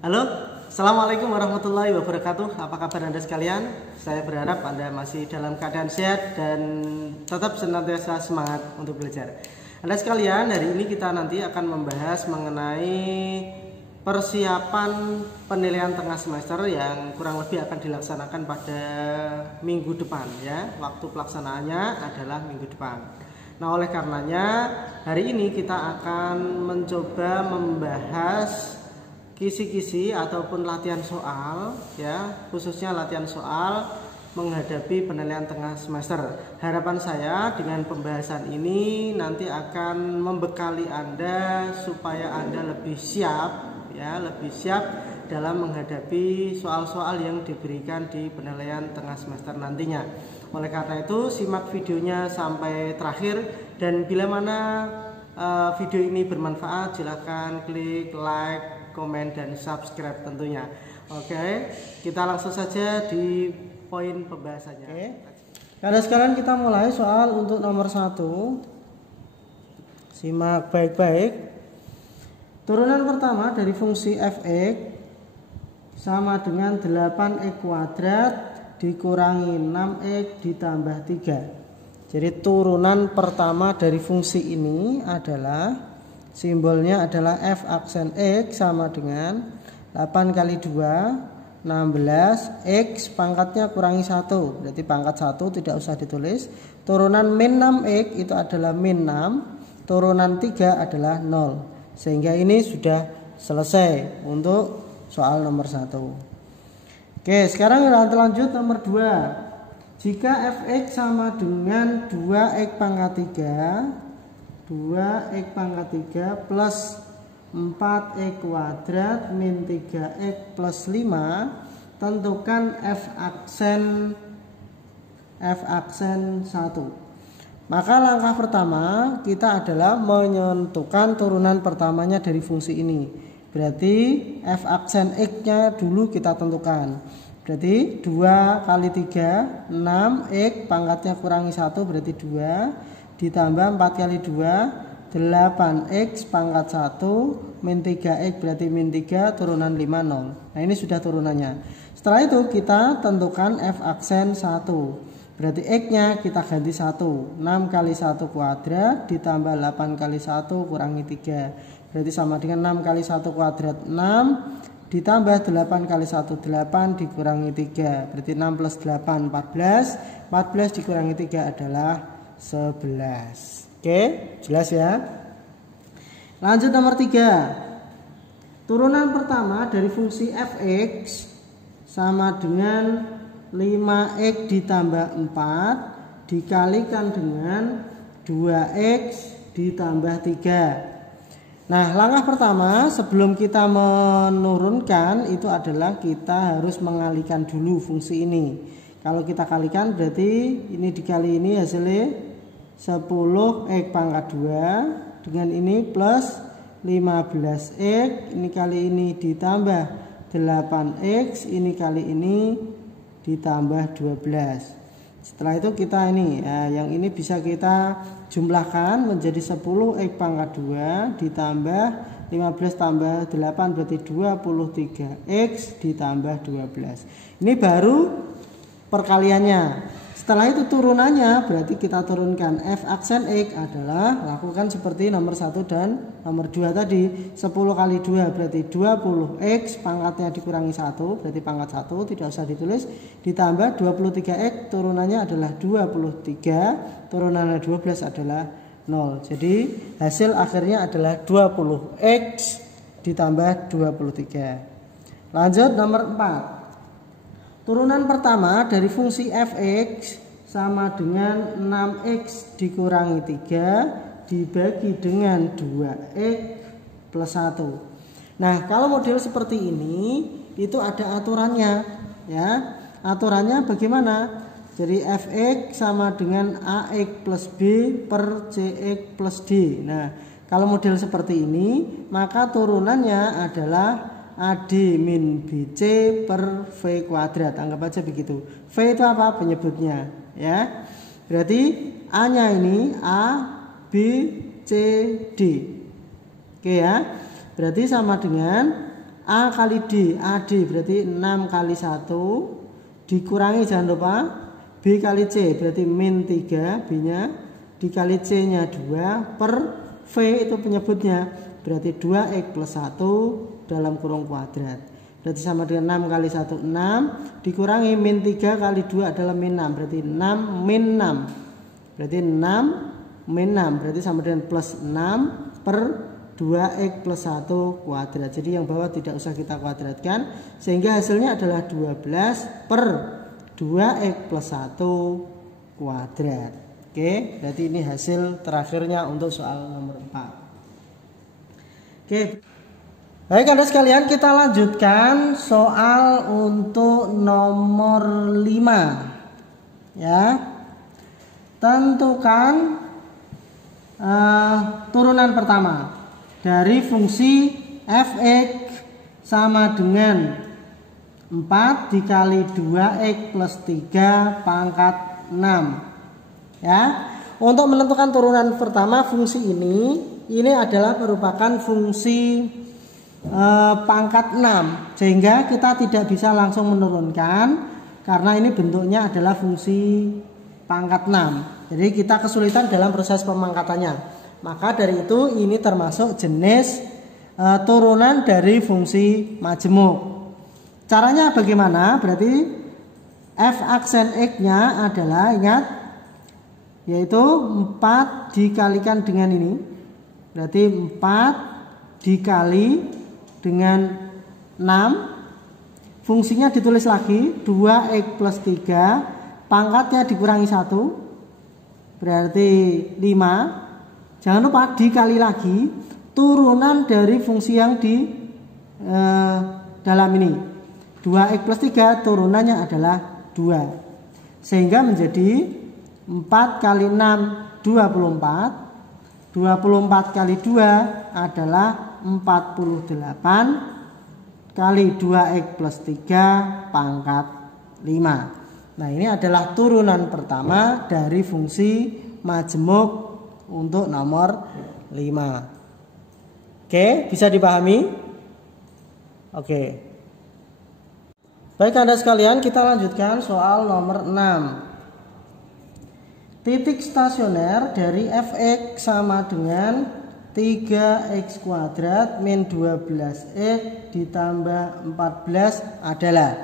Halo, Assalamualaikum warahmatullahi wabarakatuh. Apa kabar Anda sekalian? Saya berharap Anda masih dalam keadaan sehat dan tetap senantiasa semangat untuk belajar. Anda sekalian, hari ini kita nanti akan membahas mengenai persiapan penilaian tengah semester yang kurang lebih akan dilaksanakan pada minggu depan ya. Waktu pelaksanaannya adalah minggu depan. Nah, oleh karenanya hari ini kita akan mencoba membahas kisi-kisi ataupun latihan soal ya, khususnya latihan soal menghadapi penilaian tengah semester. Harapan saya dengan pembahasan ini nanti akan membekali Anda supaya Anda lebih siap ya, lebih siap dalam menghadapi soal-soal yang diberikan di penilaian tengah semester nantinya. Oleh karena itu simak videonya sampai terakhir, dan bila mana video ini bermanfaat silahkan klik like, komen, dan subscribe tentunya. Oke, kita langsung saja di poin pembahasannya. Oke. Karena sekarang kita mulai soal untuk nomor 1. Simak baik-baik. Turunan pertama dari fungsi f(x) sama dengan 8x kuadrat dikurangi 6x ditambah 3. Jadi turunan pertama dari fungsi ini adalah simbolnya adalah f aksen x sama dengan 8 kali 2 16, x pangkatnya kurangi 1, berarti pangkat 1 tidak usah ditulis. Turunan min 6x itu adalah min 6, turunan 3 adalah 0. Sehingga ini sudah selesai untuk soal nomor 1. Oke, sekarang kita lanjut nomor 2. Jika fx sama dengan 2x pangkat 3 plus 4x kuadrat min 3x plus 5, tentukan f aksen 1. Maka langkah pertama kita adalah menentukan turunan pertamanya dari fungsi ini. Berarti f aksen x nya dulu kita tentukan. Berarti 2 kali 3 6x pangkatnya kurangi 1 berarti 2, ditambah 4 kali 2 8x pangkat 1 min 3x berarti min 3, turunan 5 0. Nah, ini sudah turunannya. Setelah itu kita tentukan f aksen 1. Berarti x nya kita ganti 1. 6 kali 1 kuadrat ditambah 8 kali 1 kurangi 3. Berarti sama dengan 6 kali 1 kuadrat 6 ditambah 8 kali 1 8 dikurangi 3. Berarti 6 plus 8 14. 14 dikurangi 3 adalah 11. Oke, jelas ya. Lanjut nomor 3. Turunan pertama dari fungsi fx sama dengan 5x ditambah 4 dikalikan dengan 2x ditambah 3. Nah, langkah pertama sebelum kita menurunkan itu adalah kita harus mengalihkan dulu fungsi ini. Kalau kita kalikan berarti ini dikali ini hasilnya 10x pangkat 2 dengan ini plus 15x, ini kali ini ditambah 8x, ini kali ini ditambah 12. Setelah itu kita ini ya, yang ini bisa kita jumlahkan menjadi 10x pangkat 2 ditambah 15 tambah 8 berarti 23x ditambah 12. Ini baru perkaliannya. Setelah itu turunannya berarti kita turunkan f aksen x adalah lakukan seperti nomor 1 dan nomor 2 tadi. 10 kali 2 berarti 20x pangkatnya dikurangi 1 berarti pangkat 1 tidak usah ditulis, ditambah 23x turunannya adalah 23, turunannya 12 adalah 0. Jadi hasil akhirnya adalah 20x ditambah 23. Lanjut nomor 4. Turunan pertama dari fungsi fx sama dengan 6x dikurangi 3 dibagi dengan 2x plus 1. Nah, kalau model seperti ini itu ada aturannya ya. Aturannya bagaimana? Jadi fx sama dengan ax plus b per cx plus d. Nah, kalau model seperti ini maka turunannya adalah AD min BC per V kuadrat. Anggap aja begitu. V itu apa? Penyebutnya ya. Berarti A nya ini A, B, C, D. Oke ya. Berarti sama dengan A kali D, AD berarti 6 kali 1 dikurangi jangan lupa B kali C berarti min 3 B nya dikali C nya 2 per V itu penyebutnya berarti 2X plus 1 dalam kurung kuadrat berarti sama dengan 6 kali 1 6 dikurangi min 3 kali 2 adalah min 6 berarti 6 min 6 berarti 6 min 6 berarti sama dengan plus 6 per 2X plus 1 kuadrat. Jadi yang bawah tidak usah kita kuadratkan sehingga hasilnya adalah 12 per 2X plus 1 kuadrat. Oke, berarti ini hasil terakhirnya untuk soal nomor 4. Oke. Baik Anda sekalian, kita lanjutkan soal untuk nomor 5. Ya. Tentukan turunan pertama dari fungsi f(x) sama dengan 4 dikali 2x plus 3 pangkat 6. Ya. Untuk menentukan turunan pertama fungsi ini adalah merupakan fungsi pangkat 6 sehingga kita tidak bisa langsung menurunkan karena ini bentuknya adalah fungsi pangkat 6. Jadi kita kesulitan dalam proses pemangkatannya. Maka dari itu ini termasuk jenis turunan dari fungsi majemuk. Caranya bagaimana? Berarti f aksen x-nya adalah ingat yaitu 4 dikalikan dengan ini. Berarti 4 dikali dengan 6. Fungsinya ditulis lagi 2x plus 3 pangkatnya dikurangi 1 berarti 5. Jangan lupa dikali lagi turunan dari fungsi yang di dalam ini 2x plus 3 turunannya adalah 2 sehingga menjadi 4 kali 6 24 24 kali 2 adalah 48 kali 2x plus 3 pangkat 5. Nah ini adalah turunan pertama dari fungsi majemuk untuk nomor 5. Oke, bisa dipahami? Oke. Baik Anda sekalian, kita lanjutkan soal nomor 6. Titik stasioner dari f(x) sama dengan 3x kuadrat min 12x ditambah 14 adalah.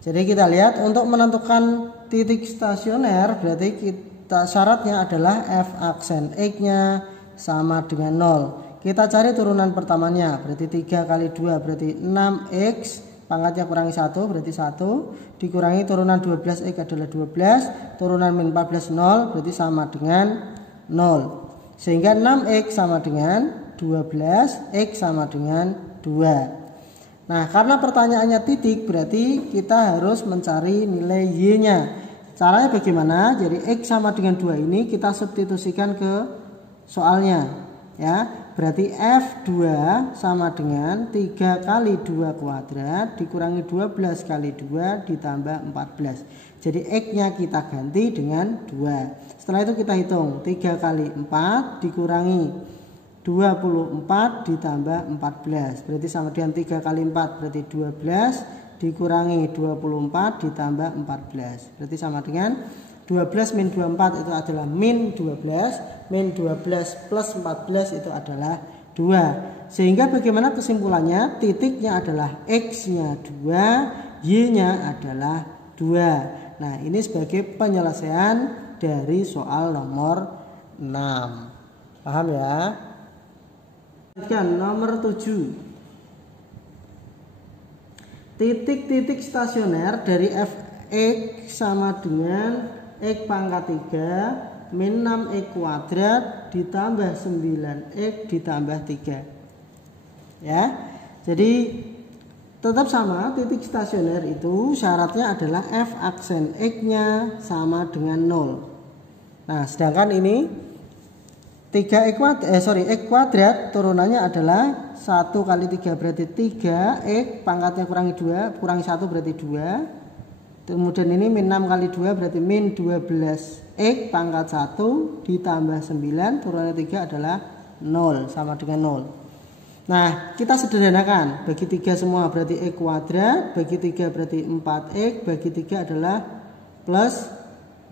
Jadi kita lihat untuk menentukan titik stasioner berarti syaratnya adalah f aksen x-nya sama dengan 0. Kita cari turunan pertamanya, berarti 3 kali 2 berarti 6x, pangkatnya kurangi 1 berarti 1, dikurangi turunan 12x adalah 12, turunan min 14 0 berarti sama dengan 0. Sehingga 6x sama dengan 12, x sama dengan 2. Nah, karena pertanyaannya titik berarti kita harus mencari nilai y-nya. Caranya bagaimana? Jadi x sama dengan 2 ini kita substitusikan ke soalnya ya. Berarti f2 sama dengan 3 kali 2 kuadrat dikurangi 12 kali 2 ditambah 14. Jadi x-nya kita ganti dengan 2. Setelah itu kita hitung 3 kali 4 dikurangi 24 ditambah 14. Berarti sama dengan 3 kali 4 berarti 12 dikurangi 24 ditambah 14 berarti sama dengan 12 min 24 itu adalah min 12, min 12 plus 14 itu adalah 2. Sehingga bagaimana kesimpulannya? Titiknya adalah x-nya 2, y-nya adalah 2. Nah ini sebagai penyelesaian dari soal nomor 6. Paham ya? Nomor 7. Titik-titik stasioner dari f(x) sama dengan x pangkat 3 min 6x kuadrat ditambah 9x ditambah 3. Ya. Jadi tetap sama, titik stasioner itu syaratnya adalah f aksen x-nya sama dengan 0. Nah, sedangkan ini 3x kuadrat turunannya adalah 1 kali 3 berarti 3x, pangkatnya kurangi 2, kurangi 1 berarti 2. Kemudian ini min 6 kali 2 berarti min 12x pangkat 1 ditambah 9, turunannya 3 adalah 0, sama dengan 0. Nah, kita sederhanakan. Bagi 3 semua berarti X kuadrat, bagi 3 berarti 4X, bagi 3 adalah plus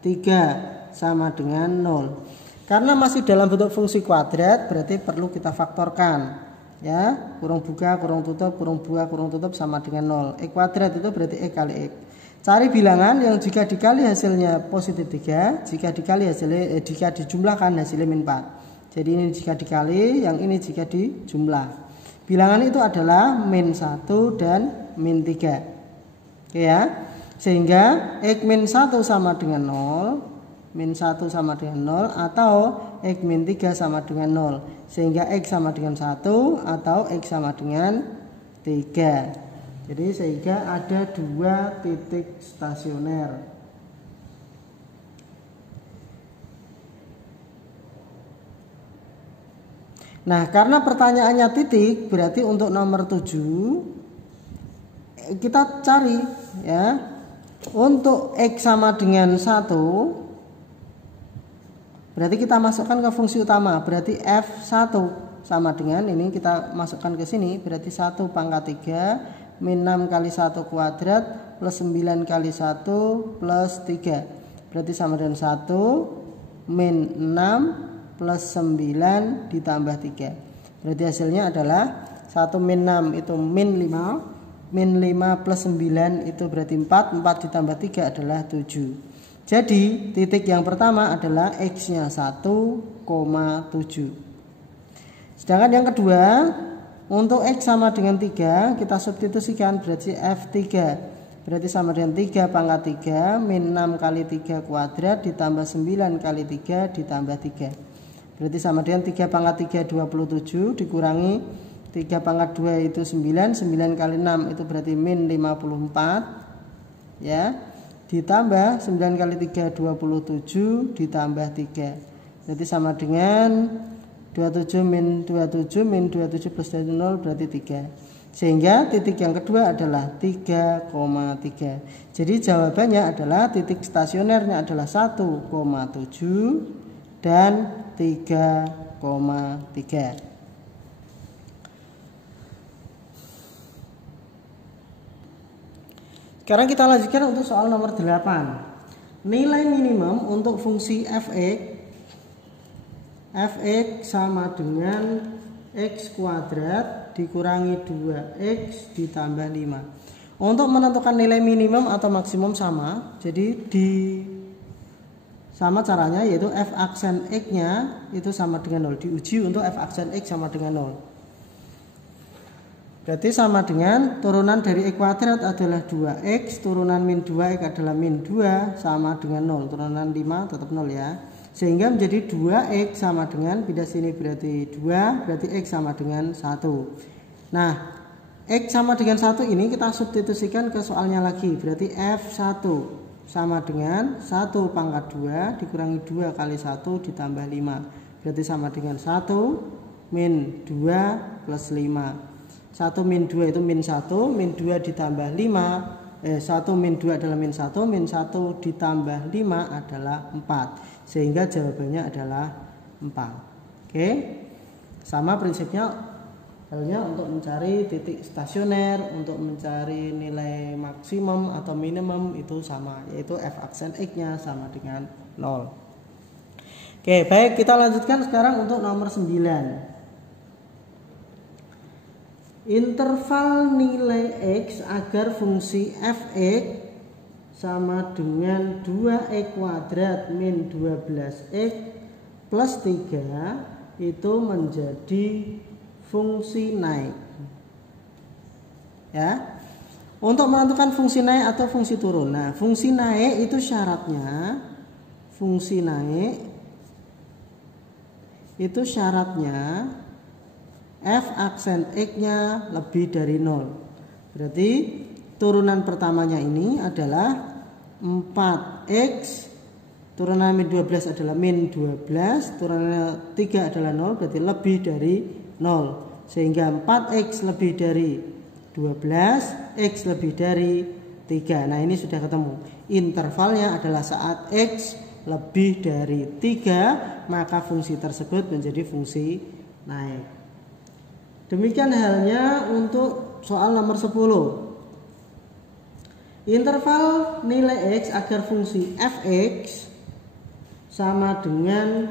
3 sama dengan 0. Karena masih dalam bentuk fungsi kuadrat, berarti perlu kita faktorkan. Ya, kurung buka, kurung tutup, kurung buka, kurung tutup sama dengan 0. X kuadrat itu berarti X kali X. Cari bilangan yang jika dikali hasilnya positif 3, jika dikali hasilnya jika dijumlahkan hasilnya min 4. Jadi ini jika dikali, yang ini jika dijumlah. Bilangan itu adalah min 1 dan min 3. Oke ya. Sehingga X min 1 sama dengan 0, min 1 sama dengan 0, atau X min 3 sama dengan 0. Sehingga X sama dengan 1 atau X sama dengan 3. Jadi sehingga ada 2 titik stasioner. Nah, karena pertanyaannya titik, berarti untuk nomor 7 kita cari ya. Untuk X sama dengan 1, berarti kita masukkan ke fungsi utama. Berarti F1 sama dengan ini, kita masukkan ke sini, berarti 1 pangkat 3 min 6 kali 1 kuadrat plus 9 kali 1 plus 3. Berarti sama dengan 1 min 6 plus 9 ditambah 3. Berarti hasilnya adalah 1 min 6 itu min 5. Min 5 plus 9 itu berarti 4. 4 ditambah 3 adalah 7. Jadi titik yang pertama adalah X nya 1,7. Sedangkan yang kedua, untuk X sama dengan 3 kita substitusikan, berarti F3. Berarti sama dengan 3 pangkat 3 min 6 kali 3 kuadrat ditambah 9 kali 3 ditambah 3. Berarti sama dengan 3 pangkat 3 27 dikurangi 3 pangkat 2 itu 9. 9 kali 6 itu berarti min 54. Ya. Ditambah 9 kali 3 27 ditambah 3. Berarti sama dengan 27 min 27 plus 0 berarti 3. Sehingga titik yang kedua adalah 3,3. Jadi jawabannya adalah titik stasionernya adalah 1,7 dan 3,3. Sekarang kita lanjutkan untuk soal nomor 8. Nilai minimum untuk fungsi fx sama dengan x kuadrat dikurangi 2x ditambah 5. Untuk menentukan nilai minimum atau maksimum sama, jadi sama caranya, yaitu f aksen x nya itu sama dengan 0. Diuji untuk f aksen x sama dengan 0. Berarti sama dengan turunan dari x kuadrat adalah 2x, turunan min 2x adalah min 2 sama dengan 0. Turunan 5 tetap 0 ya. Sehingga menjadi 2x sama dengan, pindah sini berarti 2, berarti x sama dengan 1. Nah, x sama dengan 1 ini kita substitusikan ke soalnya lagi. Berarti f1 sama dengan 1 pangkat 2 dikurangi 2 kali 1 ditambah 5. Berarti sama dengan 1 min 2 plus 5. 1 min 2 itu min 1, min 2 ditambah 5. 1 min 2 adalah min 1, min 1 ditambah 5 adalah 4. Sehingga jawabannya adalah 4. Oke. Sama prinsipnya halnya untuk mencari titik stasioner, untuk mencari nilai maksimum atau minimum itu sama, yaitu f aksen x nya sama dengan 0. Oke, baik, kita lanjutkan sekarang untuk nomor 9. Interval nilai x agar fungsi fx sama dengan 2x kuadrat min 12x plus 3 itu menjadi fungsi naik. Ya. Untuk menentukan fungsi naik atau fungsi turun. Nah, fungsi naik itu syaratnya f aksen x-nya lebih dari 0. Berarti turunan pertamanya ini adalah 4x, turunan min 12 adalah min 12, turunan 3 adalah 0, berarti lebih dari 0. Sehingga 4x lebih dari 12, x lebih dari 3. Nah, ini sudah ketemu. Intervalnya adalah saat x lebih dari 3, maka fungsi tersebut menjadi fungsi naik. Demikian halnya untuk soal nomor 10. Interval nilai X agar fungsi fx sama dengan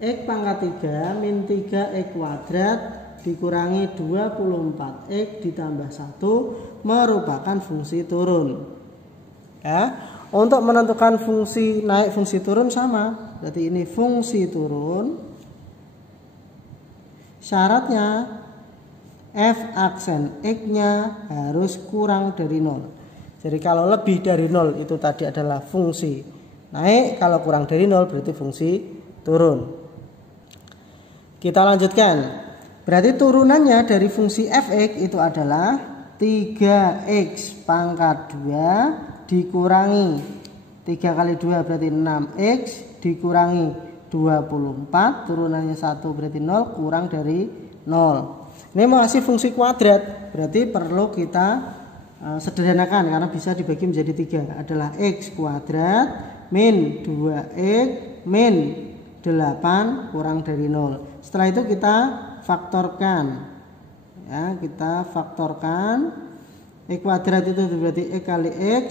X pangkat 3 min 3X kuadrat dikurangi 24X ditambah 1 merupakan fungsi turun. Ya, untuk menentukan fungsi naik fungsi turun sama. Berarti ini fungsi turun. Syaratnya f aksen X-nya harus kurang dari 0. Jadi kalau lebih dari 0 itu tadi adalah fungsi naik, kalau kurang dari 0 berarti fungsi turun. Kita lanjutkan. Berarti turunannya dari fungsi fx itu adalah 3x pangkat 2 dikurangi 3 kali 2 berarti 6x dikurangi 24, turunannya 1 berarti 0, kurang dari 0. Ini masih fungsi kuadrat, berarti perlu kita sederhanakan karena bisa dibagi menjadi 3. Adalah x kuadrat min 2x min 8 kurang dari 0. Setelah itu kita faktorkan. Ya, kita faktorkan. X kuadrat itu berarti x kali x.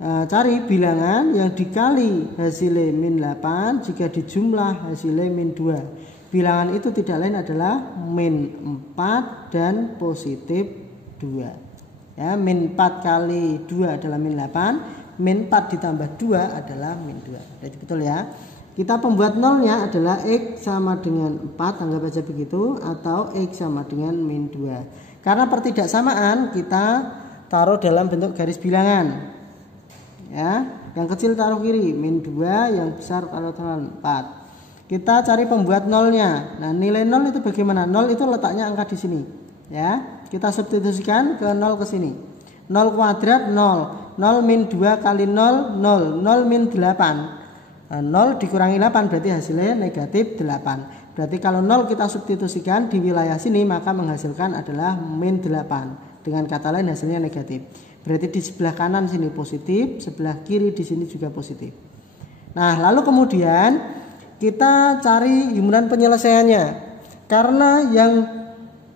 Cari bilangan yang dikali hasilnya min 8 jika dijumlah hasilnya min 2. Bilangan itu tidak lain adalah min 4 dan positif 2. Ya, min 4 kali 2 adalah min 8, min 4 ditambah 2 adalah min 2. Jadi betul ya. Kita pembuat nolnya adalah X sama dengan 4, anggap aja begitu, atau X sama dengan min 2. Karena pertidaksamaan kita taruh dalam bentuk garis bilangan. Ya, yang kecil taruh kiri, min 2, yang besar taruh kanan 4. Kita cari pembuat nolnya. Nah, nilai 0 itu bagaimana? 0 itu letaknya angka di sini. Ya, kita substitusikan ke 0 ke sini. 0 kuadrat 0. 0 min 2 kali 0, 0. 0 min 8. Nah, 0 dikurangi 8 berarti hasilnya negatif 8. Berarti kalau 0 kita substitusikan di wilayah sini maka menghasilkan adalah min 8. Dengan kata lain hasilnya negatif. Berarti di sebelah kanan sini positif, sebelah kiri di sini juga positif. Nah, lalu kemudian kita cari himpunan penyelesaiannya. Karena yang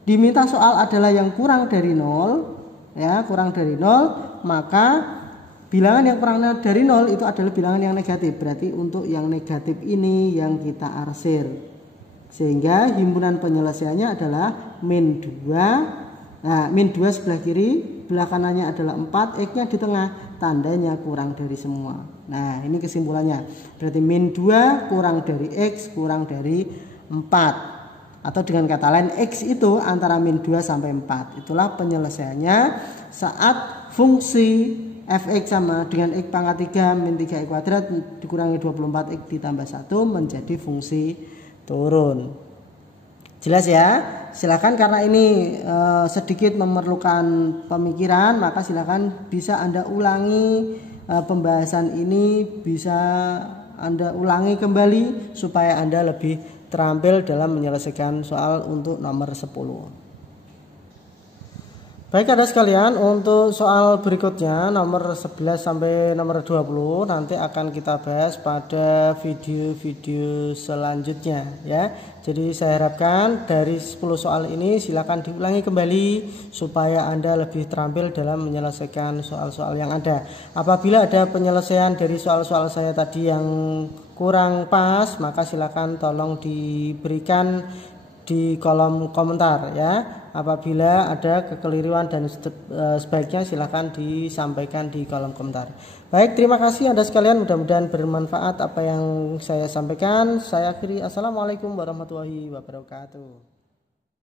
diminta soal adalah yang kurang dari 0, ya, kurang dari 0, maka bilangan yang kurang dari 0 itu adalah bilangan yang negatif. Berarti untuk yang negatif ini yang kita arsir. Sehingga himpunan penyelesaiannya adalah min 2. Nah, min 2 sebelah kiri, belah kanannya adalah 4, X-nya di tengah, tandanya kurang dari semua. Nah, ini kesimpulannya. Berarti min 2 kurang dari X kurang dari 4. Atau dengan kata lain, X itu antara min 2 sampai 4. Itulah penyelesaiannya saat fungsi fx sama dengan X pangkat 3 min 3X kuadrat dikurangi 24X ditambah 1 menjadi fungsi turun. Jelas ya? Silakan, karena ini sedikit memerlukan pemikiran, maka silakan bisa Anda ulangi pembahasan ini, bisa Anda ulangi kembali supaya Anda lebih terampil dalam menyelesaikan soal untuk nomor 10. Baik Anda sekalian, untuk soal berikutnya nomor 11 sampai nomor 20 nanti akan kita bahas pada video-video selanjutnya ya. Jadi saya harapkan dari 10 soal ini silakan diulangi kembali supaya Anda lebih terampil dalam menyelesaikan soal-soal yang ada. Apabila ada penyelesaian dari soal-soal saya tadi yang kurang pas, maka silakan tolong diberikan di kolom komentar ya. Apabila ada kekeliruan dan sebaiknya silahkan disampaikan di kolom komentar. Baik, terima kasih Anda sekalian, mudah-mudahan bermanfaat apa yang saya sampaikan. Saya akhiri, assalamualaikum warahmatullahi wabarakatuh.